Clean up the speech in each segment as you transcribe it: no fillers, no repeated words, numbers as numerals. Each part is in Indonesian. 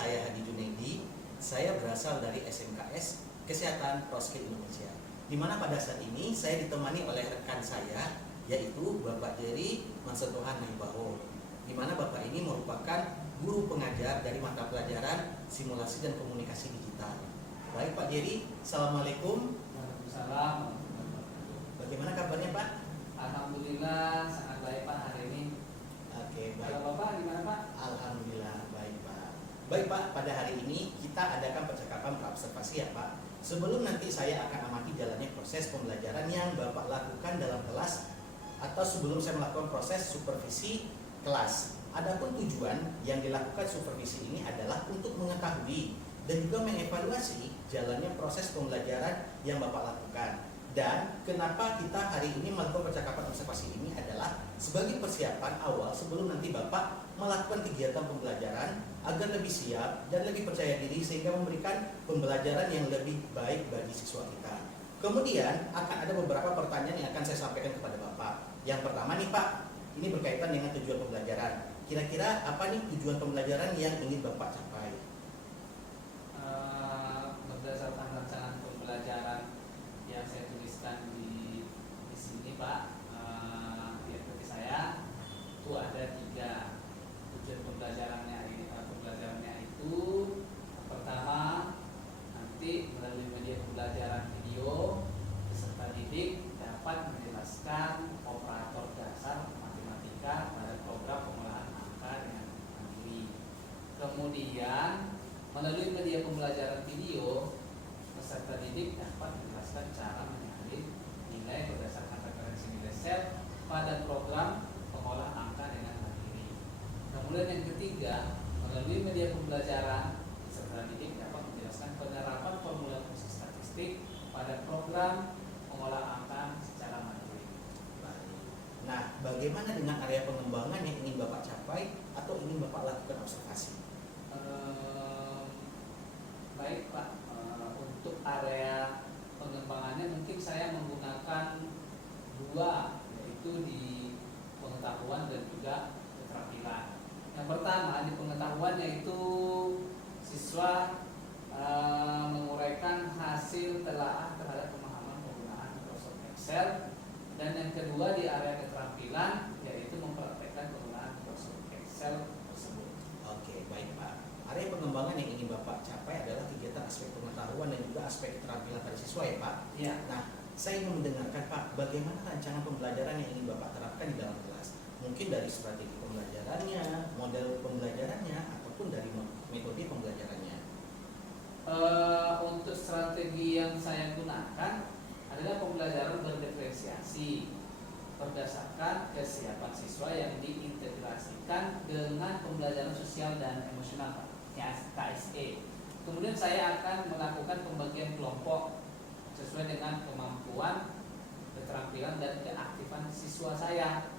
saya Hadi Junaidi. Saya berasal dari SMKS Kesehatan Proskit Indonesia. Di mana pada saat ini saya ditemani oleh rekan saya, yaitu Bapak Jerry Mansentuhan Naibaho. Di mana Bapak ini merupakan guru pengajar dari mata pelajaran Simulasi dan Komunikasi Digital. Baik Pak Jerry, Assalamualaikum. Waalaikumsalam. Bagaimana kabarnya Pak? Alhamdulillah sangat baik Pak hari ini. Oke, baik. Kalau Bapak gimana Pak? Alhamdulillah baik Pak. Baik Pak, pada hari ini kita adakan percakapan praobservasi ya Pak. Sebelum nanti saya akan amati jalannya proses pembelajaran yang Bapak lakukan dalam kelas, atau sebelum saya melakukan proses supervisi kelas. Adapun tujuan yang dilakukan supervisi ini adalah untuk mengetahui dan juga mengevaluasi jalannya proses pembelajaran yang Bapak lakukan. Dan kenapa kita hari ini melakukan percakapan observasi ini adalah sebagai persiapan awal sebelum nanti Bapak melakukan kegiatan pembelajaran agar lebih siap dan lebih percaya diri sehingga memberikan pembelajaran yang lebih baik bagi siswa kita. Kemudian akan ada beberapa pertanyaan yang akan saya sampaikan kepada Bapak. Yang pertama nih Pak, ini berkaitan dengan tujuan pembelajaran. Kira-kira apa nih tujuan pembelajaran yang ingin Bapak capai? Berdasarkan rencana pembelajaran yang saya tuliskan di sini Pak, di seperti saya itu ada 3 tujuan pembelajarannya. Pembelajarannya itu pertama, nanti melalui media pembelajaran video peserta didik dapat menjelaskan operator dasar matematika pada program pengolahan angka dengan mandiri. Kemudian melalui media pembelajaran video, peserta didik dapat menjelaskan cara menyalin nilai berdasarkan referensi nilai sel pada program pengolah angka dengan mandiri. Kemudian yang ketiga, melalui media pembelajaran, peserta didik dapat menjelaskan penerapan formula fungsi statistik pada program pengolah angka secara mandiri. Nah, bagaimana dengan area pengembangan yang ingin Bapak capai atau ingin Bapak lakukan observasi? Baik Pak, untuk area pengembangannya mungkin saya menggunakan 2, yaitu di pengetahuan dan juga keterampilan. Yang pertama di pengetahuan yaitu siswa menguraikan hasil telaah terhadap pemahaman penggunaan Microsoft Excel, dan yang kedua di area keterampilan yaitu mempraktekkan penggunaan Microsoft Excel tersebut. Oke, baik Pak. Area pengembangan yang ingin Bapak capai adalah kegiatan aspek pengetahuan dan juga aspek keterampilan pada siswa ya Pak? Iya. Nah, saya ingin mendengarkan Pak, bagaimana rancangan pembelajaran yang ingin Bapak terapkan di dalam kelas? Mungkin dari strategi pembelajarannya, model pembelajarannya, ataupun dari metode pembelajarannya. Untuk strategi yang saya gunakan adalah pembelajaran berdiferensiasi berdasarkan kesiapan siswa yang diintegrasikan dengan pembelajaran sosial dan emosional Pak, KSE. Kemudian saya akan melakukan pembagian kelompok sesuai dengan kemampuan, keterampilan dan keaktifan siswa saya.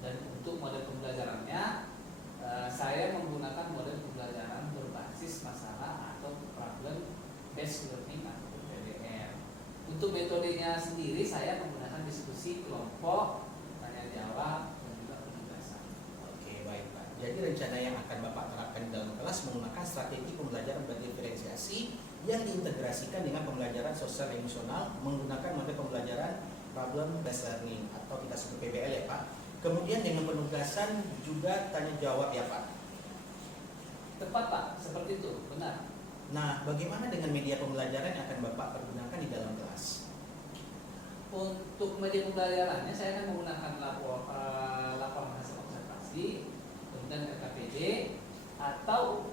Dan untuk model pembelajarannya, saya menggunakan model pembelajaran berbasis masalah atau problem based learning atau PBL. Untuk metodenya sendiri saya menggunakan diskusi kelompok, tanya jawab, dan juga penugasan. Oke, baik Pak. Jadi rencana yang akan Bapak terapkan di dalam kelas menggunakan strategi pembelajaran berdiferensiasi yang diintegrasikan dengan pembelajaran sosial emosional menggunakan model pembelajaran problem based learning atau kita sebut PBL ya Pak. Kemudian dengan penugasan juga tanya jawab ya Pak. Tepat Pak, seperti itu, benar. Nah, bagaimana dengan media pembelajaran yang akan Bapak pergunakan di dalam kelas? Untuk media pembelajarannya saya akan menggunakan laporan hasil observasi, kemudian RKPD, atau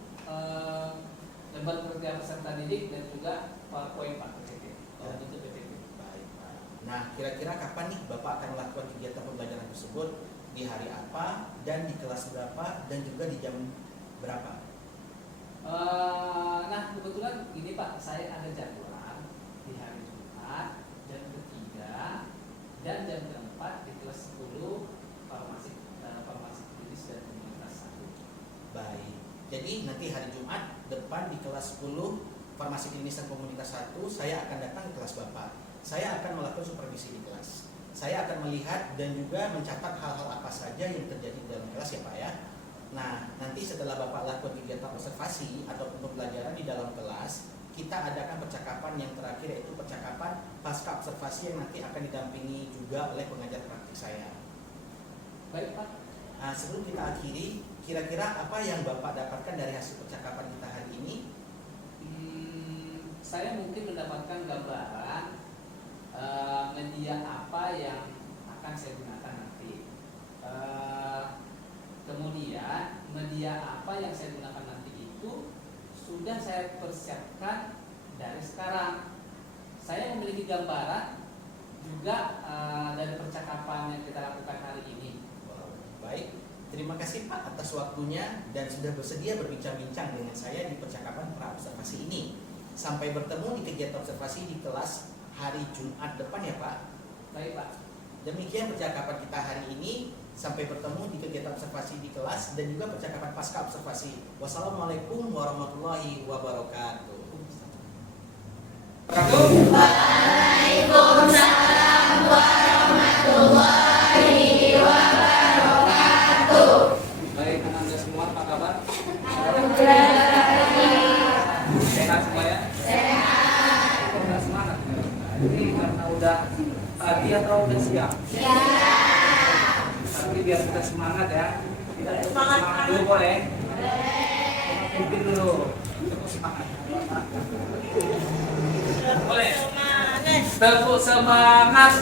lembar kerja peserta didik dan juga PowerPoint Pak, PPT. Dan untuk PPT. Baik Pak. Nah, kira-kira kapan nih Bapak akan melakukan kegiatan pembelajaran tersebut? Di hari apa dan di kelas berapa dan juga di jam berapa? Nah kebetulan gini Pak, saya ada jadwal di hari Jumat jam ketiga dan jam keempat di kelas 10 farmasi klinis dan komunitas 1. Baik. Jadi nanti hari Jumat depan di kelas 10 farmasi klinis dan komunitas 1 saya akan datang ke kelas Bapak. Saya akan melakukan supervisi di kelas. Saya akan melihat dan juga mencatat hal-hal apa saja yang terjadi di dalam kelas ya Pak ya. Nah, nanti setelah Bapak lakukan kegiatan observasi ataupun pembelajaran di dalam kelas, kita adakan percakapan yang terakhir, yaitu percakapan pasca observasi yang nanti akan didampingi juga oleh pengajar praktik saya. Baik Pak. Nah, sebelum kita akhiri, kira-kira apa yang Bapak dapatkan dari hasil percakapan kita hari ini? Saya mungkin mendapatkan gambaran media apa yang akan saya gunakan nanti. Kemudian media apa yang saya gunakan nanti itu sudah saya persiapkan dari sekarang. Saya memiliki gambaran juga dari percakapan yang kita lakukan hari ini. Baik, terima kasih Pak atas waktunya dan sudah bersedia berbincang-bincang dengan saya di percakapan pra-observasi ini. Sampai bertemu di kegiatan observasi di kelas hari Jumat depan ya Pak. Baik Pak. Demikian percakapan kita hari ini. Sampai bertemu di kegiatan observasi di kelas dan juga percakapan pasca observasi. Wassalamualaikum warahmatullahi wabarakatuh. Waalaikumsalam warahmatullahi wabarakatuh. Baik, Anda semua apa kabar? Sehat semua ya? sehat. Udah semangat. Ini karena udah pagi atau udah siang? Tapi biar kita semangat ya. Kita semangat dulu boleh? Pimpin dulu. Semangat. Boleh? Tepuk semangat.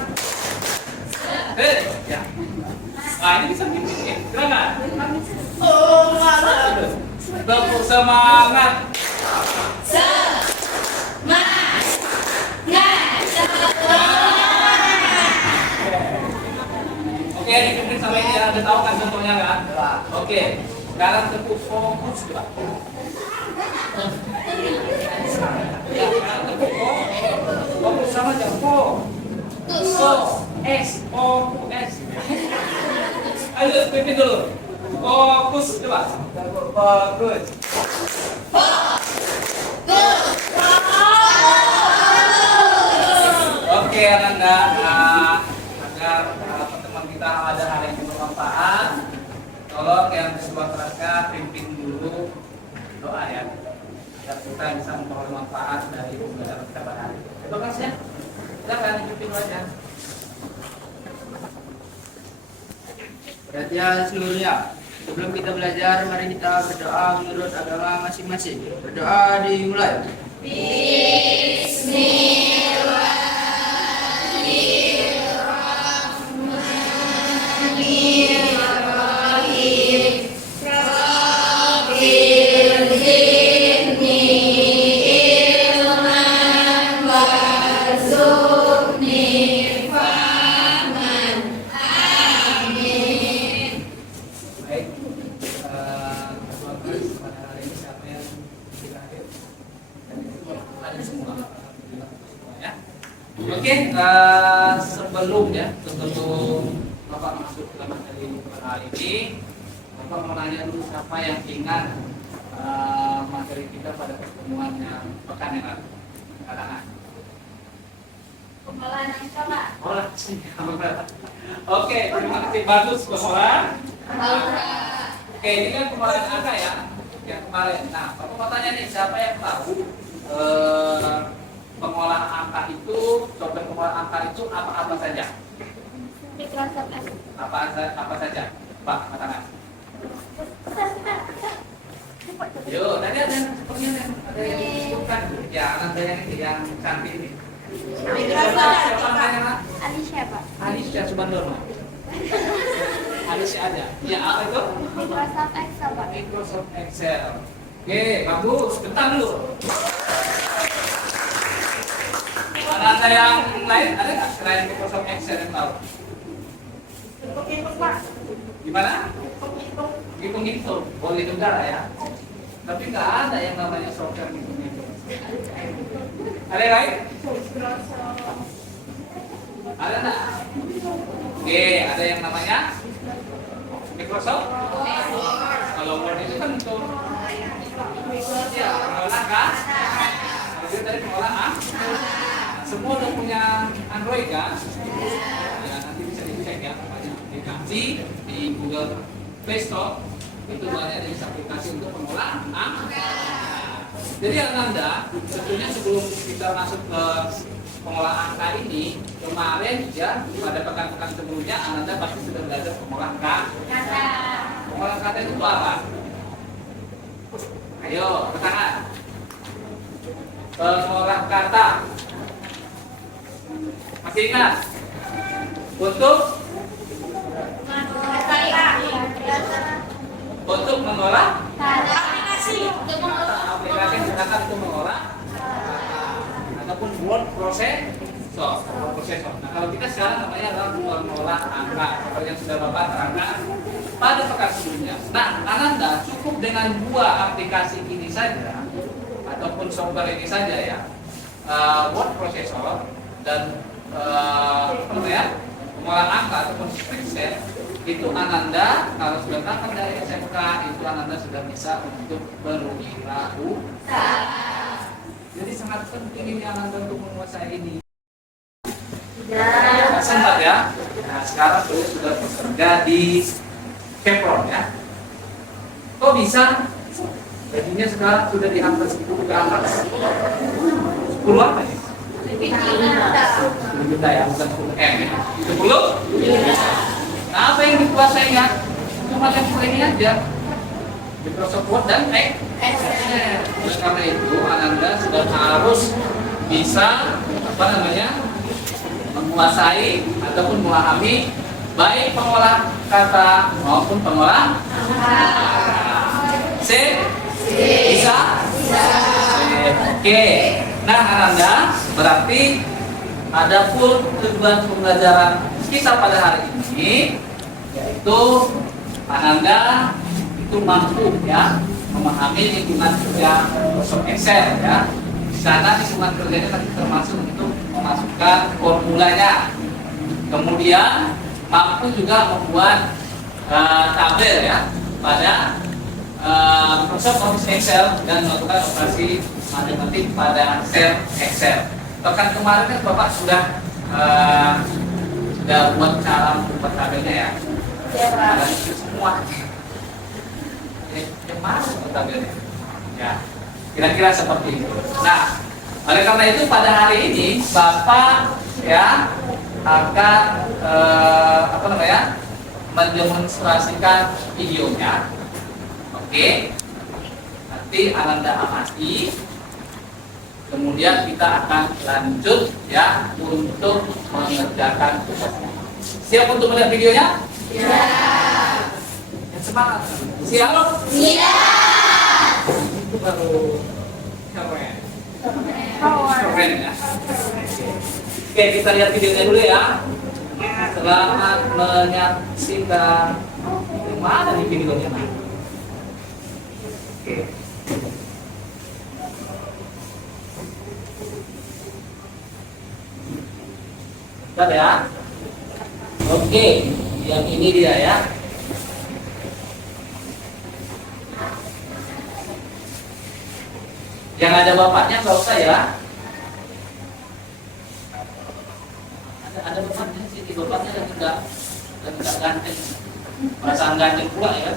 Ya. Nah, ini bisa pimpin ya. Silakan. Oh, mana? Tepuk semangat. Oke, dipimpin sampai ini ya, udah tahu kan contohnya kan? Oke, sekarang tepuk fokus coba. Ya, sekarang tepuk fokus sama aja, fokus. Ayo, pimpin dulu. Fokus coba. Fokus. Oke, Anda agar teman kita ada hal yang bermanfaat, tolong yang sebuah kerangka pimpin dulu doa ya, agar kita bisa memperoleh manfaat dari pembelajaran kita pada hari ini. Terima kasih ya. Silakan dipimpin aja. Perhatian seluruhnya, sebelum kita belajar, mari kita berdoa menurut agama masing-masing. Berdoa dimulai. Baik, pada hari ini siapa yang kita hadir? Ada semua. Ya. Oke, sebelum Bapak masuk ke materi pada hari ini, Bapak mau nanya dulu siapa yang ingat materi kita pada pertemuan yang pekan yang lalu. Katakan. Pengolahan angka, Pak. Olah, oke, terima kasih, bagus pengolahan. Oke, ini kan pengolahan angka ya, yang kemarin. Nah, Bapak mau tanya nih, siapa yang tahu pengolahan angka itu, software pengolahan angka itu apa saja? Microsoft Excel. Apa saja? Pak, katakan. Yo, tadi ada yang sepertinya ada yang disebutkan. Ya, ada yang cantik nih. Siapa namanya? Alicia, Pak. Alicia Subandono. Alicia ada. Ya, apa itu? Microsoft Excel, Pak. Microsoft Excel. Oke, bagus. Bentar dulu. Ada yang lain? Ada nggak selain Microsoft Excel yang tahu? Hitung, Pak. Gimana? Hitung. Hitung-hitung. Boleh negara ya. Tapi nggak ada yang namanya software hitung-hitung. Ada yang lain? Ada nggak? Oke, ada yang namanya Microsoft. Kalau Word itu kan untuk ya pengolah kan? Kalau dia tadi pengolah A. Semua udah punya Android kan? Ya, nanti bisa dicek ya, dikaji di Google Play Store itu banyak jenis aplikasi untuk pengolahan angka. Jadi Ananda, tentunya sebelum kita masuk ke pengolahan angka ini, kemarin ya pada pekan-pekan sebelumnya Ananda pasti sudah belajar pengolahan kata. Pengolahan kata itu apa? Ayo, tangan. Pengolahan kata. Masih ingat? Untuk mengolah aplikasi yang digunakan untuk mengolah ataupun word processor. Nah, kalau kita sekarang namanya adalah mengolah angka, atau yang sudah Bapak terangkan pada pekan sebelumnya. Nah, Ananda cukup dengan dua aplikasi ini saja ataupun software ini saja ya, word processor dan mengolah angka ataupun spreadsheet. Itu Ananda kalau sudah tamat dari SMK itu Ananda sudah bisa untuk berwirausaha. Jadi sangat penting ini Ananda untuk menguasai ini. Sempat ya. Nah, sekarang beliau sudah bekerja di Kepron ya. Kok bisa? Gajinya sekarang sudah di atas 10 ke atas. 10 apa ya? 10 juta ya, bukan 10 M ya. 10? Nah, apa yang dikuasainya? Cuma yang ini aja. Microsoft Word dan Excel. Oleh karena itu, Ananda sudah harus bisa menguasai ataupun memahami baik pengolah kata maupun pengolah bisa. Oke. Nah, Ananda berarti ada full tujuan pembelajaran kita pada hari ini, yaitu Ananda itu mampu ya memahami lingkungan kerja Microsoft Excel ya. Di sana lingkungan kerjanya tadi termasuk untuk memasukkan formulanya. Kemudian mampu juga membuat tabel ya pada Microsoft Office Excel dan melakukan operasi matematik pada sel Excel. Pekan kemarin kan Bapak sudah buat cara membuat tabelnya ya. Ada semua. Yang mana membuat tabelnya? Ya, kira-kira seperti itu. Nah, oleh karena itu pada hari ini Bapak ya akan mendemonstrasikan videonya. Oke. Nanti Ananda amati. Kemudian kita akan lanjut ya untuk mengerjakan tugasnya. Siap untuk melihat videonya? Siap. Yang semangat. Siap? Siap. Itu baru keren. Keren ya. Oke, kita lihat videonya dulu ya. Selamat menyaksikan. Mana nih videonya? Oke. Bentar ya. Oke, yang ini dia ya. Yang ada bapaknya nggak usah ya. Ada bapaknya sih, bapaknya dan enggak ganteng. Perasaan ganteng pula ya.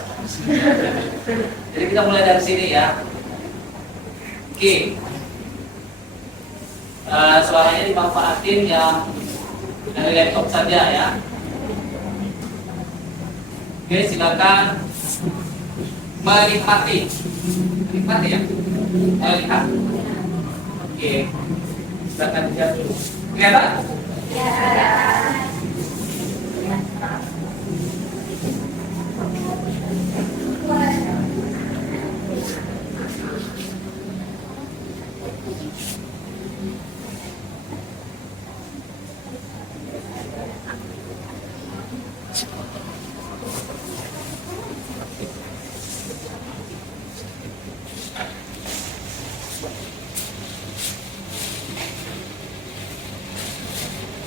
Jadi kita mulai dari sini ya. Oke. Suaranya dimanfaatin yang dari laptop saja ya. Oke, silakan menikmati ya. Lihat. Oke. Silakan lihat dulu. Kelihatan? Ya.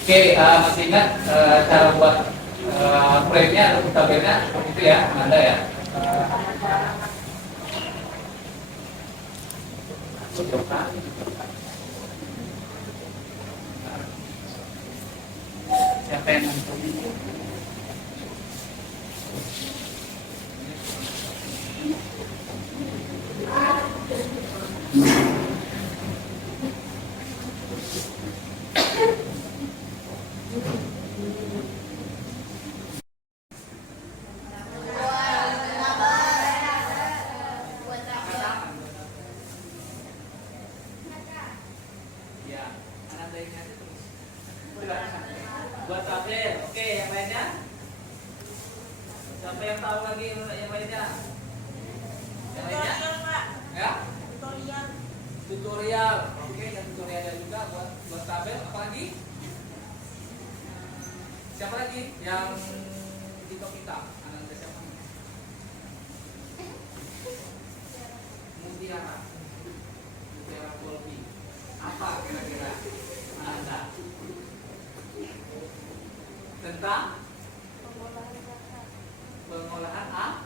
Oke, masih ingat cara buat frame-nya atau tabelnya seperti itu ya, Anda ya. Siapa yang nanti? Siapa yang tahu lagi yang lainnya? Yang lainnya? Tutorial, Pak. Ya? Tutorial. Tutorial. Oke, dan tutorialnya juga buat tabel. Apa lagi? Siapa lagi yang di top kita? Anak siapa? Mutiara. Mutiara Polri. Apa kira-kira Anda? Tentang pengolahan angka.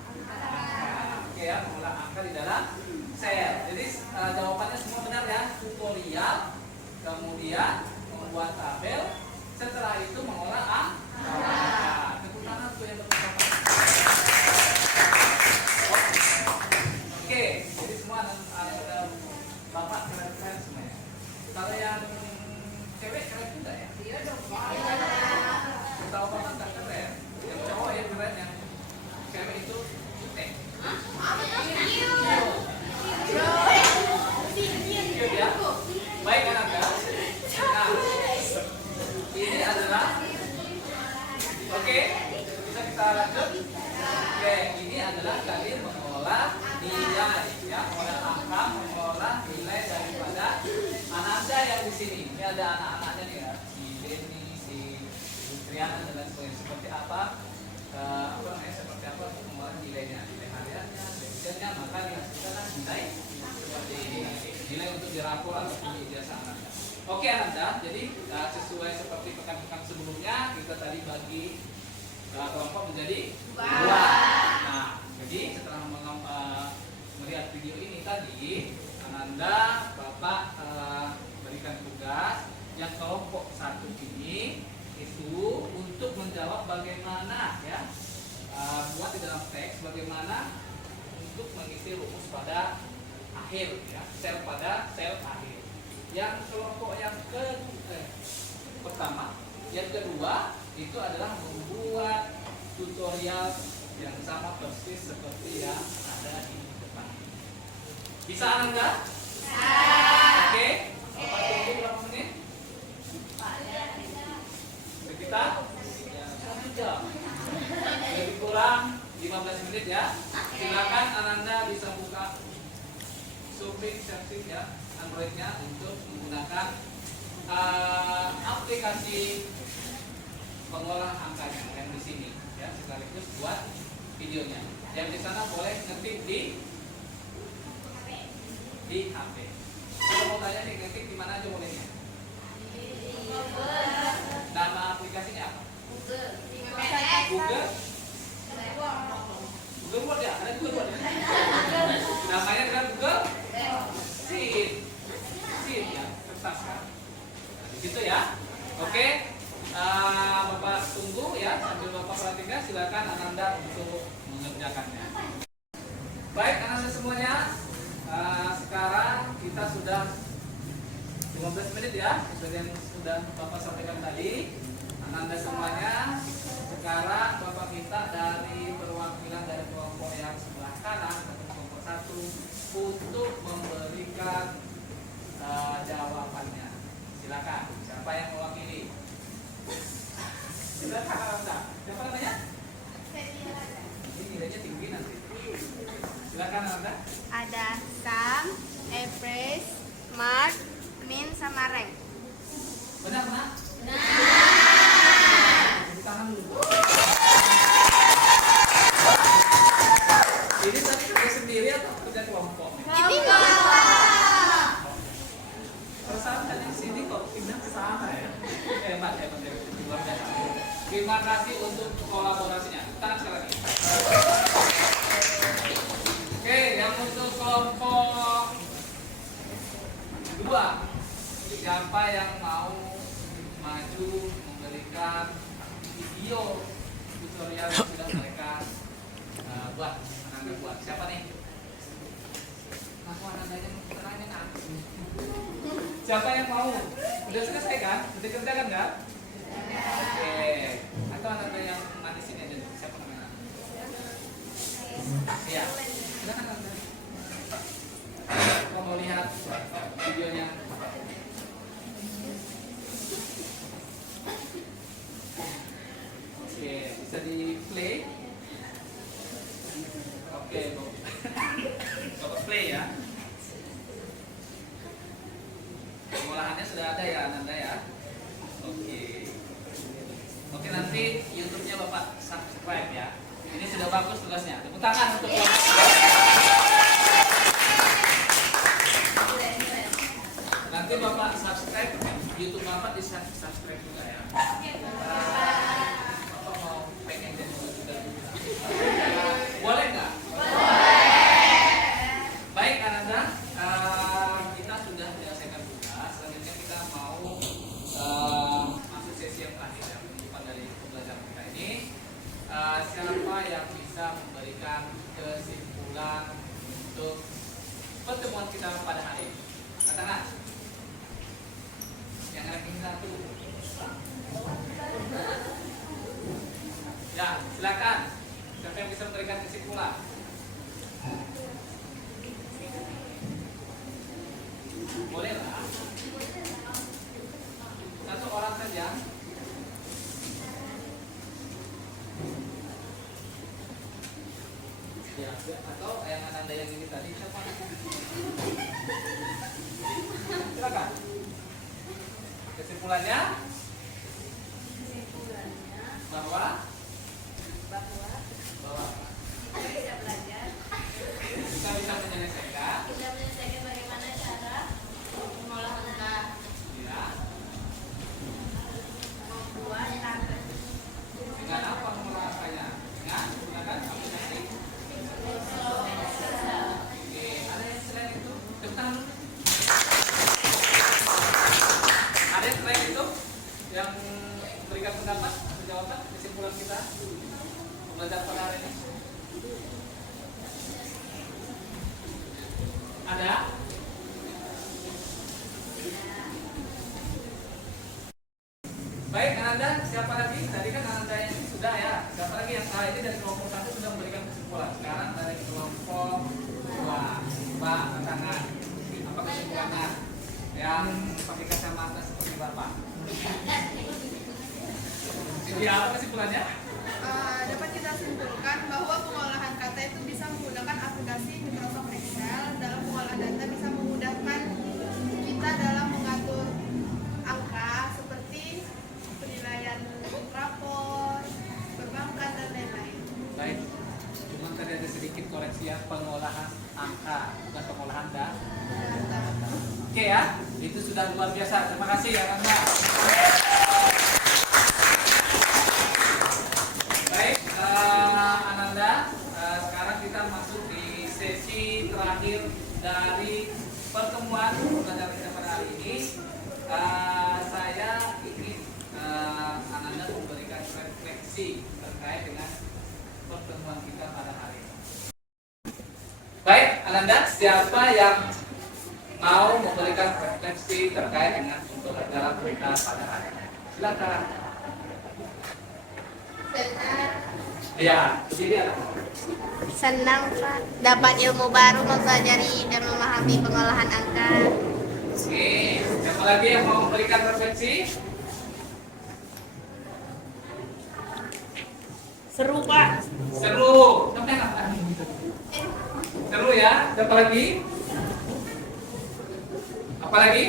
Oke ya, pengolahan angka di dalam sel. Jadi jawabannya semua benar ya. Tutorial, kemudian membuat tabel, setelah itu mengolah angka. Tepuk tangan tuh yang tepuk tangan. Oke, jadi semua ada bapak keren-keren semuanya. Kalau yang cewek keren juga ya? Iya dong. Tahu bapak nggak keren? Yang cowok yang keren, yang cewek itu jutek. Cute ya? Baik anak ya? Nah, ini adalah oke, bisa kita lanjut. Oke, ini adalah tadi mengolah nilai ya, mengolah angka, mengolah nilai daripada Ananda yang di sini. Ini ada anak-anaknya nih ya, si Denny, si Triana dan lain sebagainya. Seperti apa? Seperti apa untuk mengolah nilainya, nilai hariannya, nilai maka dihasilkan nilai seperti ini. Nilai untuk dirapor atau di ijazah Ananda. Oke Ananda, jadi sesuai seperti pekan-pekan sebelumnya kita tadi bagi kelompok menjadi dua. Nah, jadi setelah melihat video ini tadi, Ananda Bapak berikan tugas yang kelompok satu ini itu untuk menjawab bagaimana ya buat di dalam teks bagaimana untuk mengisi rumus pada akhir ya, sel pada sel akhir. Yang kelompok yang pertama, yang kedua itu adalah membuat tutorial yang sama persis seperti yang ada di depan. Bisa Anda? Bisa. Oke. Bapak tunggu berapa menit? Sekitar 1 jam. Lebih kurang 15 menit ya. Silakan Ananda bisa buka Suping Service ya, Androidnya untuk menggunakan aplikasi pengolah angkanya yang di sini ya, sekaligus buat videonya. Yang di sana boleh ngetik di HP. Kalau mau tanya nih ngetik di mana aja bolehnya? Nama aplikasinya apa? Google. Google Word ya, ada Google Word ya. Namanya kan Google Sheet ya, kertas kan. Gitu ya. Oke. Bapak tunggu ya, sambil Bapak perhatikan, silakan Ananda untuk mengerjakannya. Baik Ananda semuanya, sekarang kita sudah 15 menit ya, seperti yang sudah Bapak sampaikan tadi. Ananda semuanya, sekarang Bapak minta dari perwakilan dari kelompok yang sebelah kanan atau kelompok satu untuk memberikan jawabannya. Silakan, siapa yang mewakili? Silakan Ananda. Siapa namanya? Ini nilainya tinggi nanti. Silakan Ananda. Ada Sam, Everest, Mark, Min, sama Reng. Benar nak? Benar. Tangan dulu. Ini tadi kerja sendiri atau kerja kelompok? Perasaan tadi di sini kok pindah ke sana ya. Hebat luar biasa. Terima kasih untuk kolaborasinya. Tangan sekali lagi. Oke, yang untuk kelompok 2, siapa yang mau maju memberikan video tutorial yang sudah mereka buat, Ananda buat. Siapa nih? Aku Anandanya tenangnya kan? Siapa yang mau? Udah selesai kan? Udah kerjakan kan? Oke. Atau Ananda yang manis ini aja? Siapa namanya? Iya. Silakan Ananda. Kamu mau lihat videonya? Oke, bisa di play. Oke, Bapak play ya. Pengolahannya sudah ada ya Ananda ya. Oke. Oke, nanti YouTube-nya Bapak subscribe ya. Ini sudah bagus tugasnya. Tepuk tangan untuk Bapak. Nanti Bapak subscribe YouTube Bapak di subscribe juga ya. Bapak mau pengen jadi juga. Boleh nggak? Baik Ananda, kita sudah menyelesaikan tugas. Selanjutnya kita mau masuk sesi yang terakhir ya, penutupan dari pembelajaran kita ini. Siapa yang bisa memberikan kesimpulan untuk pertemuan kita pada hari ini? Katakan. Yang ranking 1. Ya, silakan. Siapa yang bisa memberikan kesimpulan? Boleh lah. Satu orang saja. Ya, atau yang Anda yang ini tadi siapa? Silakan. Kesimpulannya bahwa kita belajar kita bisa menyelesaikan bagaimana cara mengolah angka, ya, membuat angka. dengan apa mengolah angkanya? Dengan menggunakan aplikasi. Oke, ada yang selain itu? Tepuk tangan dulu. Ada yang selain itu yang memberikan pendapat atau jawaban kesimpulan kita pembelajaran pada hari ini? Ada? Baik, Ananda, siapa lagi? Tadi kan Ananda yang sudah ya. Siapa lagi yang ini dari kelompok 1 sudah memberikan kesimpulan. Sekarang dari kelompok 2. Mbak, tangan. Apa kesimpulannya? Yang pakai kacamata seperti Bapak. Jadi apa kesimpulannya? Dapat kita simpulkan bahwa pengolahan kata itu bisa menggunakan aplikasi Microsoft Excel. Dalam pengolahan data bisa memudahkan kita dalam mengatur angka seperti penilaian rapor, perbankan dan lain-lain. Baik, cuma tadi ada sedikit koreksi ya, pengolahan angka, bukan pengolahan data. Oke ya, itu sudah luar biasa. Terima kasih ya Anda. Baik, Ananda, sekarang kita masuk di sesi terakhir dari pertemuan pembelajaran kita pada hari ini. Saya ingin Ananda memberikan refleksi terkait dengan pertemuan kita pada hari ini. Baik, Ananda, siapa yang mau memberikan refleksi terkait dengan untuk acara kita pada hari ini? Silakan. Ya, jadi Senang Pak, dapat ilmu baru mempelajari dan memahami pengolahan angka. oke, siapa lagi yang mau memberikan refleksi? Seru Pak. Seru. Sampai apa? Seru ya. Siapa lagi? Apa lagi?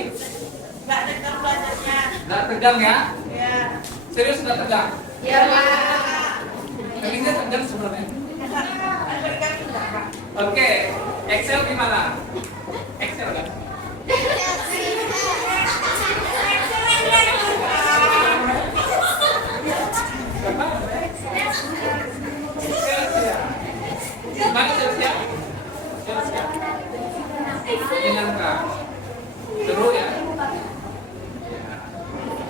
Nggak tegang belajarnya. Nggak tegang ya? Ya. Serius nggak tegang? Ya Pak. Kayaknya tegang sebenarnya. Tegang enggak Pak? Oke, Excel gimana? Excel kan? Gimana siap? Siap. Menyenangkan. Seru ya?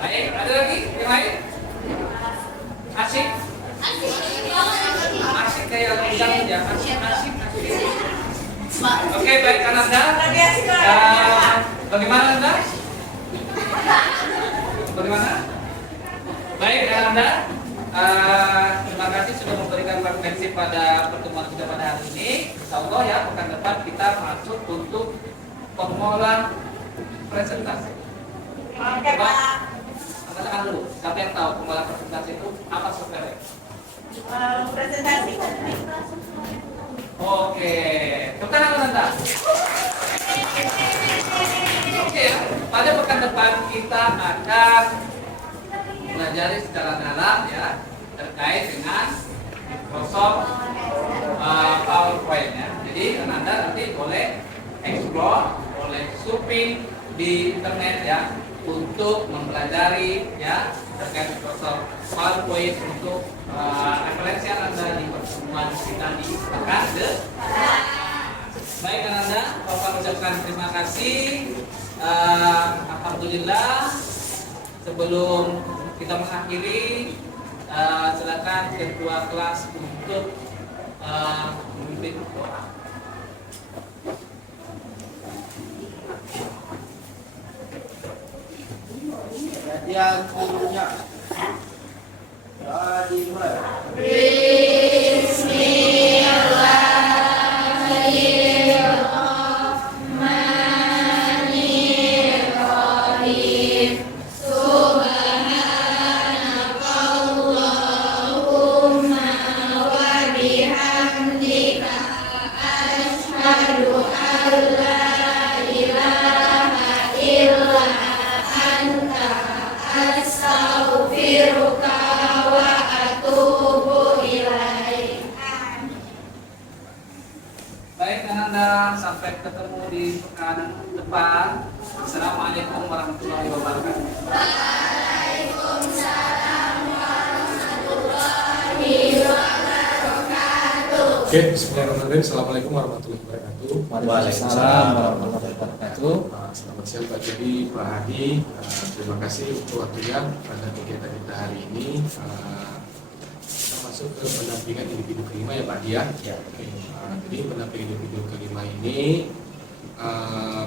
Baik, ada lagi yang lain? Asik? Asik kayak undang ya? Asik. Oke, baik Ananda. Bagaimana Anda? Bagaimana? Baik Ananda. Terima kasih sudah memberikan refleksi pada pertemuan kita pada hari ini. Insya Allah ya pekan depan kita masuk untuk pengolah presentasi. Oke Coba Pak. angkat tangan dulu. Siapa yang tahu pengolah presentasi itu apa software? Presentasi. Oh, depan kita akan pelajari secara dalam ya terkait dengan Microsoft PowerPoint ya. Jadi Anda nanti boleh explore, boleh surfing di internet ya untuk mempelajari ya terkait Microsoft PowerPoint untuk referensi Anda di pertemuan kita di pekan depan. Baik Anda, Bapak ucapkan terima kasih. Alhamdulillah. Sebelum kita mengakhiri, silakan ketua kelas untuk memimpin doa. Kajian gurunya. Ya, dimulai. Baik Anda, sampai ketemu di pekan depan. Assalamualaikum warahmatullahi wabarakatuh. Oke, bismillahirrahmanirrahim. Assalamualaikum warahmatullahi wabarakatuh. Waalaikumsalam warahmatullahi wabarakatuh. Selamat siang Pak Jadi, Pak Hadi. Terima kasih untuk waktunya pada kegiatan kita hari ini. Kita masuk ke pendampingan individu kelima ya Pak Hadi ya. Ya. Oke, jadi pendampingan individu kelima ini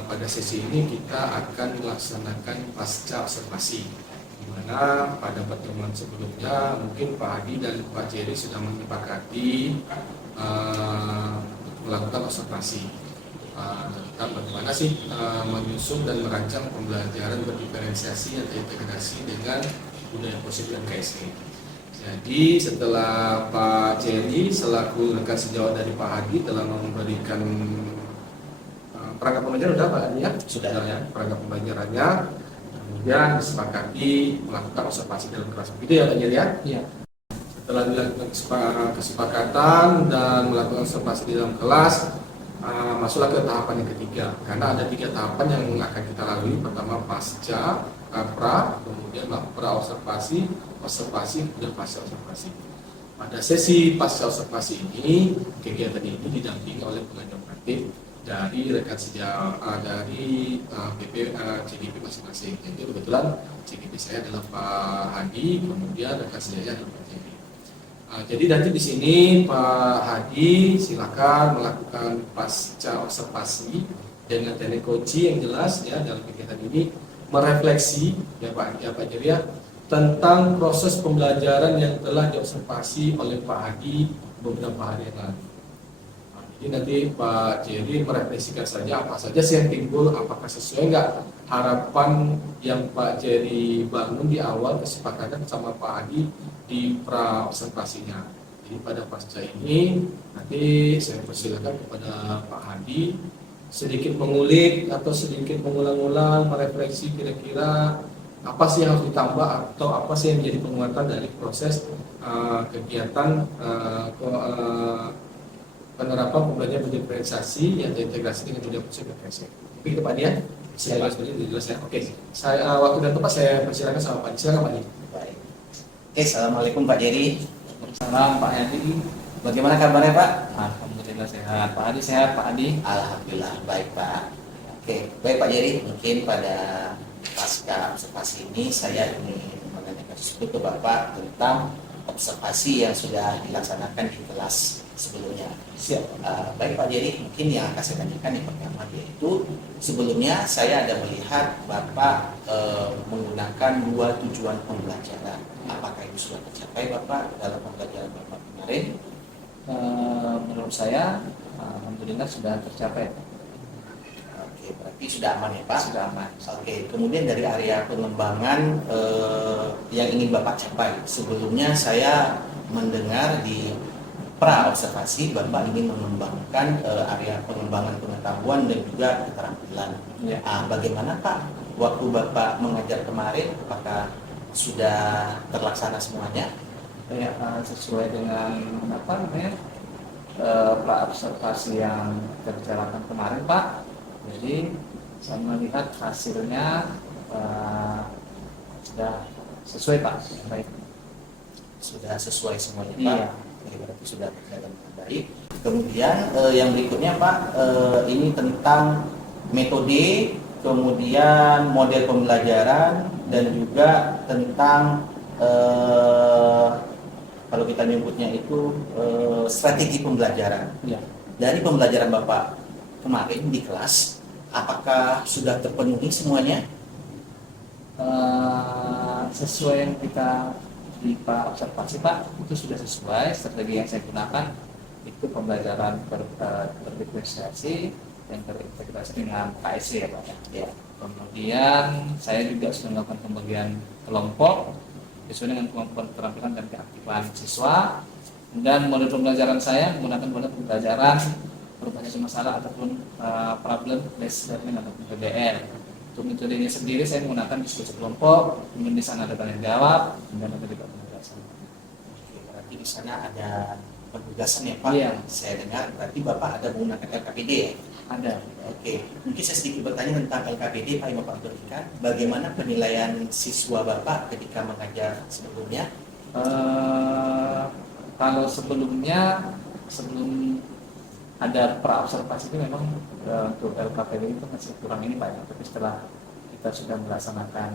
pada sesi ini kita akan melaksanakan pasca observasi, di mana pada pertemuan sebelumnya mungkin Pak Hadi dan Pak Jerry sudah menyepakati melakukan observasi tentang bagaimana sih menyusun dan merancang pembelajaran berdiferensiasi atau integrasi dengan budaya positif dan KSG. Jadi setelah Pak Jerry selaku rekan sejawat dari Pak Hadi telah memberikan perangkat pembelajaran sudah Pak Hadi ya? Sudah ya. Perangkat pembelajarannya, kemudian disepakati melakukan observasi dalam kelas. Begitu ya Pak Jerry ya? Iya. Setelah dilakukan kesepakatan dan melakukan observasi di dalam kelas, masuklah ke tahapan yang ketiga. Karena ada 3 tahapan yang akan kita lalui. Pertama pasca, pra, kemudian pra observasi, observasi, dan pasca observasi. Pada sesi pasca observasi ini, kegiatan ini didampingi oleh pengajar praktik dari rekan sejawat dari CGP masing-masing. Jadi kebetulan CGP saya adalah Pak Hadi, kemudian rekan sejawatnya adalah Pak Jerry. Jadi nanti di sini Pak Hadi silakan melakukan pasca observasi dengan teknik coaching yang jelas ya dalam kegiatan ini, merefleksi ya Pak Jerry ya tentang proses pembelajaran yang telah diobservasi oleh Pak Hadi beberapa hari yang lalu. Jadi nanti Pak Jerry merefleksikan saja apa saja sih yang timbul, apakah sesuai nggak harapan yang Pak Jerry bangun di awal kesepakatan sama Pak Hadi di pra observasinya. Jadi pada pasca ini nanti saya persilakan kepada Pak Hadi sedikit mengulik atau sedikit mengulang-ulang merefleksi kira-kira apa sih yang harus ditambah atau apa sih yang menjadi penguatan dari proses kegiatan penerapan pembelajaran berdiferensiasi yang terintegrasi dengan budaya positif dan KSG. Begitu Pak Dia? Saya seperti itu jelas ya. Oke. Saya waktu dan tempat saya persilakan sama Pak. Silakan Pak Dia. Baik. Oke, assalamualaikum Pak Jerry. Salam Pak Hadi. Bagaimana kabarnya Pak? Alhamdulillah sehat. Pak Hadi sehat Pak Hadi. Alhamdulillah baik Pak. Oke, baik Pak Jerry. Mungkin pada pasca observasi ini saya ingin menanyakan sesuatu ke Bapak tentang observasi yang sudah dilaksanakan di kelas sebelumnya. Siap. Baik Pak Jerry, mungkin yang akan saya tanyakan yang pertama yaitu sebelumnya saya ada melihat Bapak menggunakan 2 tujuan pembelajaran. Apakah itu sudah tercapai Bapak dalam pembelajaran Bapak kemarin? Menurut saya alhamdulillah sudah tercapai. Oke, berarti sudah aman ya Pak? Sudah aman. Oke, kemudian dari area pengembangan yang ingin Bapak capai, sebelumnya saya mendengar di pra observasi Bapak ingin mengembangkan area pengembangan pengetahuan dan juga keterampilan. Ya. Bagaimana Pak waktu Bapak mengajar kemarin, apakah sudah terlaksana semuanya? Ya, sesuai dengan apa namanya pra observasi yang terjalankan kemarin Pak. Jadi saya melihat hasilnya sudah sesuai Pak. Baik. Sudah sesuai semuanya Pak? Iya. Oke, berarti sudah berjalan dengan baik. Kemudian yang berikutnya Pak, ini tentang metode, kemudian model pembelajaran, dan juga tentang kalau kita menyebutnya itu strategi pembelajaran. Ya. Dari pembelajaran Bapak kemarin di kelas, apakah sudah terpenuhi semuanya? Sesuai yang kita di Pak observasi Pak, itu sudah sesuai strategi yang saya gunakan. Itu pembelajaran berdiferensiasi yang terintegrasi dengan KSC ya Pak. Ya. Kemudian saya juga sudah melakukan pembagian kelompok sesuai dengan kemampuan keterampilan dan keaktifan siswa. Dan model pembelajaran saya menggunakan model pembelajaran berbasis masalah ataupun problem based learning ataupun PBL. Untuk metodenya sendiri saya menggunakan diskusi kelompok, kemudian di sana ada tanya jawab, dan ada juga penugasan. Oke, berarti di sana ada penugasan ya Pak? Iya. Saya dengar berarti Bapak ada menggunakan LKPD ya? Ada. Oke, mungkin saya sedikit bertanya tentang LKPD Pak yang Bapak berikan. Bagaimana penilaian siswa Bapak ketika mengajar sebelumnya? Kalau sebelumnya, sebelum ada pra observasi itu memang untuk LKPD itu masih kurang ini Pak ya. Tapi setelah kita sudah melaksanakan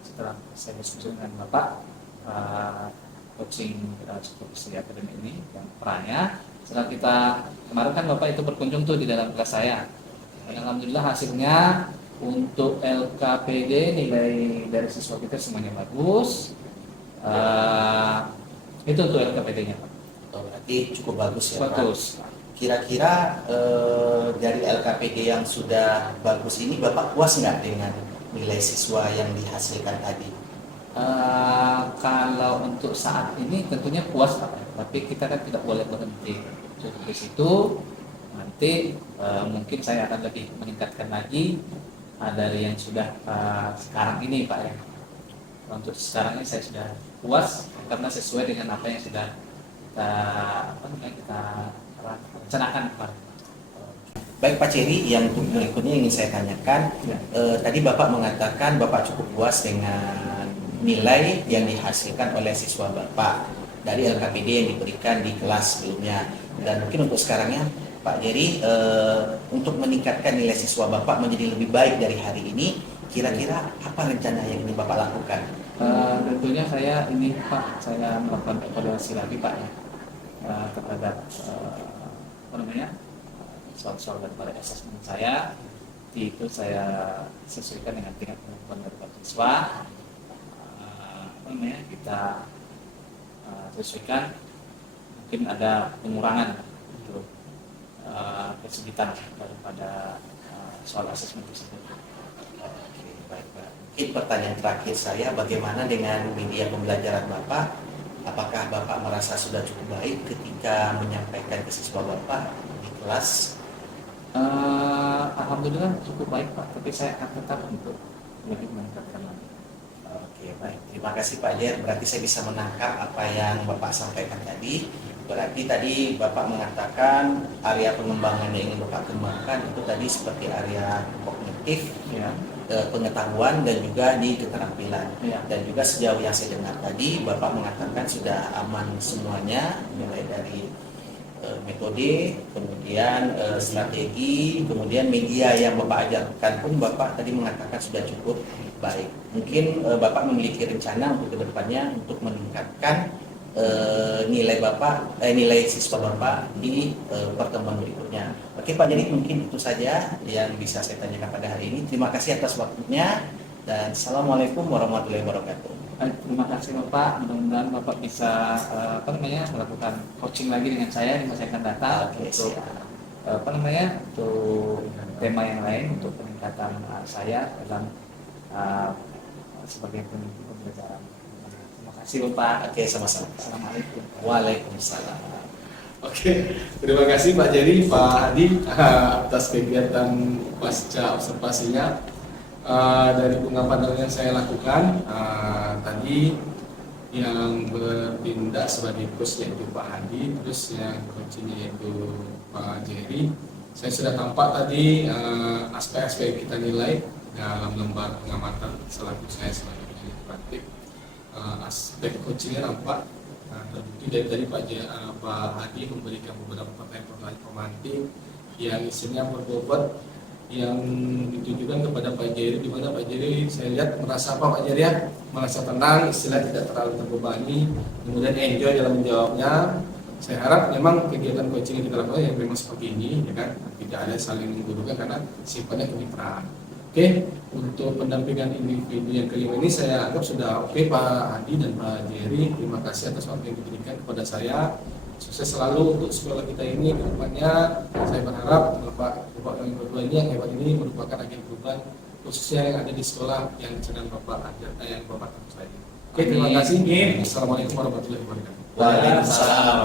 setelah saya diskusi dengan Bapak coaching supervisi akademi ini yang perannya, setelah kita kemarin kan Bapak itu berkunjung tuh di dalam kelas saya. Dan alhamdulillah hasilnya untuk LKPD nilai dari siswa kita semuanya bagus. Itu untuk LKPD-nya Pak. Oh, berarti cukup bagus ya Pak? Bagus. Kira-kira dari LKPD yang sudah bagus ini Bapak puas nggak dengan nilai siswa yang dihasilkan tadi? Kalau untuk saat ini tentunya puas Pak, tapi kita kan tidak boleh berhenti cukup di situ. Nanti mungkin saya akan lebih meningkatkan lagi dari yang sudah sekarang ini Pak ya. Untuk sekarang ini saya sudah puas karena sesuai dengan apa yang sudah kita rencanakan Pak. Baik Pak Ceri, yang berikutnya ingin saya tanyakan, tadi Bapak mengatakan Bapak cukup puas dengan nilai yang dihasilkan oleh siswa Bapak dari LKPD yang diberikan di kelas sebelumnya. Dan mungkin untuk sekarangnya Pak Jerry, untuk meningkatkan nilai siswa Bapak menjadi lebih baik dari hari ini, kira-kira apa rencana yang ingin Bapak lakukan? Tentunya saya ini Pak, saya melakukan evaluasi lagi Pak ya terhadap soal-soal daripada asesmen saya. Itu saya sesuaikan dengan tingkat kemampuan daripada siswa. Kita sesuaikan, mungkin ada pengurangan untuk kesulitan daripada soal asesmen tersebut. Oke, baik Pak. Mungkin pertanyaan terakhir saya, bagaimana dengan media pembelajaran Bapak? Apakah Bapak merasa sudah cukup baik ketika menyampaikan ke siswa Bapak di kelas? Alhamdulillah cukup baik Pak, tapi saya akan tetap untuk lebih meningkatkan lagi. Oke, baik. Terima kasih Pak Jer. Berarti saya bisa menangkap apa yang Bapak sampaikan tadi. Berarti tadi Bapak mengatakan area pengembangan yang ingin Bapak kembangkan itu tadi seperti area kognitif, Ya. Pengetahuan, dan juga di keterampilan. Ya. Dan juga sejauh yang saya dengar tadi Bapak mengatakan sudah aman semuanya, mulai dari metode, kemudian strategi, kemudian media yang Bapak ajarkan pun Bapak tadi mengatakan sudah cukup baik. Mungkin Bapak memiliki rencana untuk kedepannya untuk meningkatkan nilai siswa Bapak di pertemuan berikutnya. Oke Pak, jadi mungkin itu saja yang bisa saya tanyakan pada hari ini. Terima kasih atas waktunya dan Assalamualaikum warahmatullahi wabarakatuh. Terima kasih Bapak, mudah-mudahan Bapak bisa melakukan coaching lagi dengan saya di masa yang akan datang. Oke, untuk siap. untuk tema yang lain, untuk peningkatan saya dalam sebagai pembelajaran. Terima kasih. kasih Bapak. Oke, sama-sama. Assalamualaikum. Waalaikumsalam. Oke, terima kasih Pak Jerry, Pak Hadi atas kegiatan pasca observasinya. Dari ungkapan yang saya lakukan tadi yang bertindak sebagai coach yaitu Pak Hadi, terus yang coachnya yaitu Pak Jerry. Saya sudah tampak tadi aspek-aspek kita nilai dalam lembar pengamatan selaku saya sebagai peneliti praktik. Aspek coachingnya nampak terbukti dari tadi Pak Hadi memberikan beberapa pertanyaan pemantik yang isinya berbobot yang ditujukan kepada Pak Jerry, di mana Pak Jerry saya lihat merasa Pak Jerry ya, merasa tenang, istilah tidak terlalu terbebani, kemudian enjoy dalam menjawabnya. Saya harap memang kegiatan coaching yang kita lakukan yang memang seperti ini, ya kan, tidak ada saling menggurui karena sifatnya kemitraan. Oke, untuk pendampingan individu yang kelima ini saya anggap sudah oke Pak Hadi dan Pak Jerry. Terima kasih atas waktu yang diberikan kepada saya. Sukses selalu untuk sekolah kita ini ke depannya. Saya berharap Bapak yang berdua ini yang hebat ini merupakan agen perubahan khususnya yang ada di sekolah yang sedang Bapak yang Bapak tentu saja. Oke, terima kasih. Assalamualaikum warahmatullahi wabarakatuh. Waalaikumsalam.